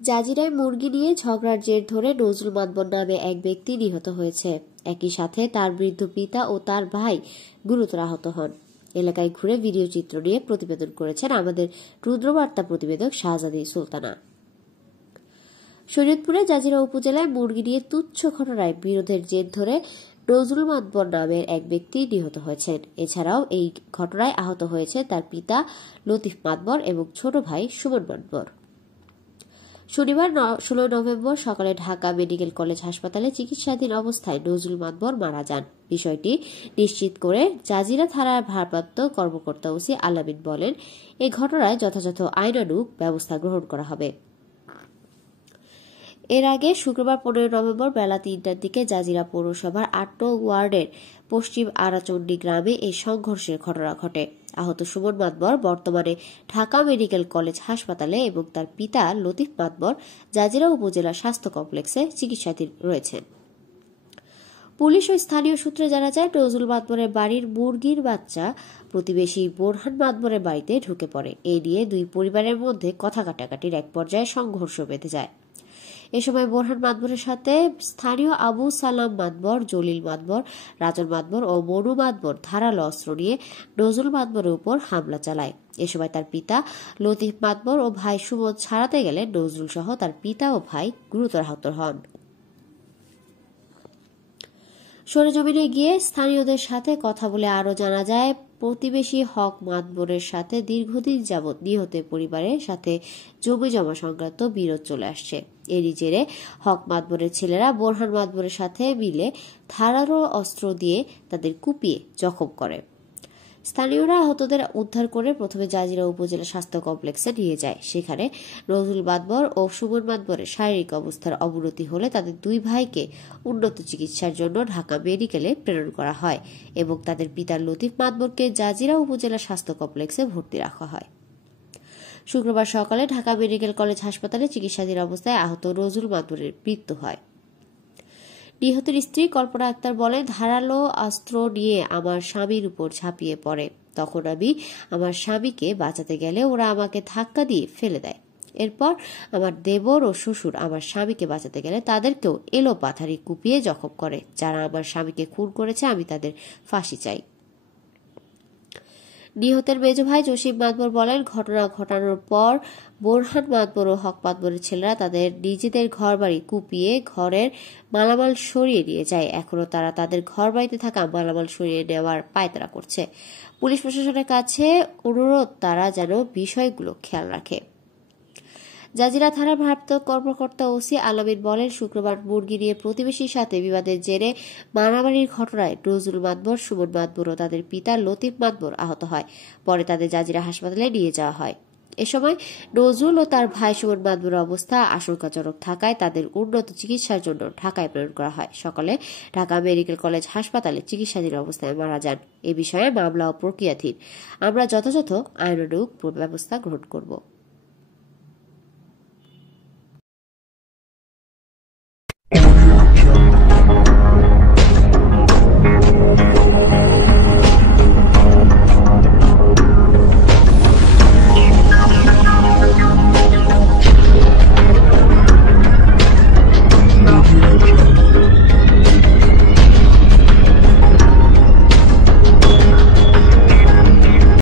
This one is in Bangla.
জাজিরায় মুরগি নিয়ে ঝগড়ার জের ধরে নজরুল মাতবর নামে এক ব্যক্তি নিহত হয়েছে। একই সাথে তার বৃদ্ধ পিতা ও তার ভাই গুরুতর আহত হন। এলাকায় ঘুরে ভিডিও চিত্র নিয়ে প্রতিবেদন করেছেন আমাদের রুদ্রবার্তা প্রতিবেদক শাহজাদি সুলতানা। শরীয়তপুরে জাজিরা উপজেলায় মুরগি নিয়ে তুচ্ছ ঘটনায় বিরোধের জের ধরে নজরুল মাতবর নামের এক ব্যক্তি নিহত হয়েছেন। এছাড়াও এই ঘটনায় আহত হয়েছে তার পিতা লতিফ মাতবর এবং ছোট ভাই সুমন মাতবর। শনিবার 16 নভেম্বর সকালে ঢাকা মেডিকেল কলেজ হাসপাতালে চিকিৎসাধীন অবস্থায় নজরুল মাতবর মারা যান। বিষয়টি নিশ্চিত করে জাজিরা থানার ভারপ্রাপ্ত কর্মকর্তা ওসি আলামিন বলেন, এই ঘটনায় যথাযথ আইনানুগ ব্যবস্থা গ্রহণ করা হবে। এর আগে শুক্রবার 15 নভেম্বর বেলা 3টার দিকে জাজিরা পৌরসভার 8 নং ওয়ার্ডের পশ্চিম আরাচণ্ডী গ্রামে এই সংঘর্ষের ঘটনা ঘটে। আহত সুমন মাতবর বর্তমানে ঢাকা মেডিকেল কলেজ হাসপাতালে এবং তার পিতা লতিফ মাতবর জাজিরা উপজেলা স্বাস্থ্য কমপ্লেক্সে চিকিৎসাধীন রয়েছেন। পুলিশ ও স্থানীয় সূত্রে জানা যায়, নজরুল মাতবরের বাড়ির মুরগির বাচ্চা প্রতিবেশী বোরহান মাতবরের বাড়িতে ঢুকে পড়ে। এ নিয়ে দুই পরিবারের মধ্যে কথা কাটাকাটির এক পর্যায়ে সংঘর্ষ বেঁধে যায়। এ সময় বোরহান মাতবরের সাথে স্থানীয় আবু সালাম মাতবর, জলিল মাতবর, রাজন মাতবর ও মনু মাতবর ধারালো অস্ত্র নিয়ে নজরুল মাতবরের উপর হামলা চালায়। এ সময় তার পিতা লতিফ মাতবর ও ভাই সুমন ছাড়াতে গেলে নজরুল সহ তার পিতা ও ভাই গুরুতর আহত হন। সরেজমিনে গিয়ে স্থানীয়দের সাথে কথা বলে আরও জানা যায়, প্রতিবেশী হক মাতবরের সাথে দীর্ঘদিন যাবৎ নিহতের পরিবারের সাথে জমি জমা সংক্রান্ত বিরোধ চলে আসছে। এরই জেরে হক মাতবরের ছেলেরা বোরহান মাতবরের সাথে মিলে ধারালো অস্ত্র দিয়ে তাদের কুপিয়ে জখম করে। স্থানীয়রা আহতদের উদ্ধার করে প্রথমে জাজিরা উপজেলা স্বাস্থ্য কমপ্লেক্সে নিয়ে যায়। সেখানে নজরুল মাতবর ও সুমন মাতবরের শারীরিক অবস্থার অবনতি হলে তাদের দুই ভাইকে উন্নত চিকিৎসার জন্য ঢাকা মেডিকেলে প্রেরণ করা হয় এবং তাদের পিতা লতিফ মাতবরকে জাজিরা উপজেলা স্বাস্থ্য কমপ্লেক্সে ভর্তি রাখা হয়। শুক্রবার সকালে ঢাকা মেডিকেল কলেজ হাসপাতালে চিকিৎসাধীন অবস্থায় আহত নজরুল মাতবরের মৃত্যু হয়। নিহতের স্ত্রী কল্পনা আক্তার বলেন, ধারালো অস্ত্র নিয়ে আমার স্বামীর উপর ঝাঁপিয়ে পড়ে। তখন আমি আমার স্বামীকে বাঁচাতে গেলে ওরা আমাকে ধাক্কা দিয়ে ফেলে দেয়। এরপর আমার দেবর ও শ্বশুর আমার স্বামীকে বাঁচাতে গেলে তাদেরকেও এলোপাথারি কুপিয়ে জখম করে। যারা আমার স্বামীকে খুন করেছে আমি তাদের ফাঁসি চাই। নিহতের মেজ ভাই জসিম মাতবর বলেন, ঘটনা ঘটানোর পর বোরহান মাতবর ও হক মাতবরের ছেলেরা তাদের নিজেদের ঘরবাড়ি কুপিয়ে ঘরের মালামাল সরিয়ে নিয়ে যায়। এখনও তারা তাদের ঘরবাড়িতে থাকা মালামাল সরিয়ে নেওয়ার পায়তারা করছে। পুলিশ প্রশাসনের কাছে অনুরোধ তারা যেন বিষয়গুলো খেয়াল রাখে। জাজিরা থানার ভারপ্রাপ্ত কর্মকর্তা ওসি আলামিন বলেন, শুক্রবার মুরগি নিয়ে প্রতিবেশীর সাথে বিবাদের জেরে মারামারির ঘটনায় নজরুল মাতবর, সুমন মাতবর ও তাদের পিতা লতিফ মাতবর আহত হয়। পরে তাদের জাজিরা হাসপাতালে নিয়ে যাওয়া হয়। এ সময় নজরুল ও তার ভাই সুমন মাতবরের অবস্থা আশঙ্কাজনক থাকায় তাদের উন্নত চিকিৎসার জন্য ঢাকায় প্রেরণ করা হয়। সকালে ঢাকা মেডিকেল কলেজ হাসপাতালে চিকিৎসাধীন অবস্থায় মারা যান। এ বিষয়ে মামলা ও প্রক্রিয়াধীন। আমরা যথাযথ আইনানুগ ব্যবস্থা গ্রহণ করব।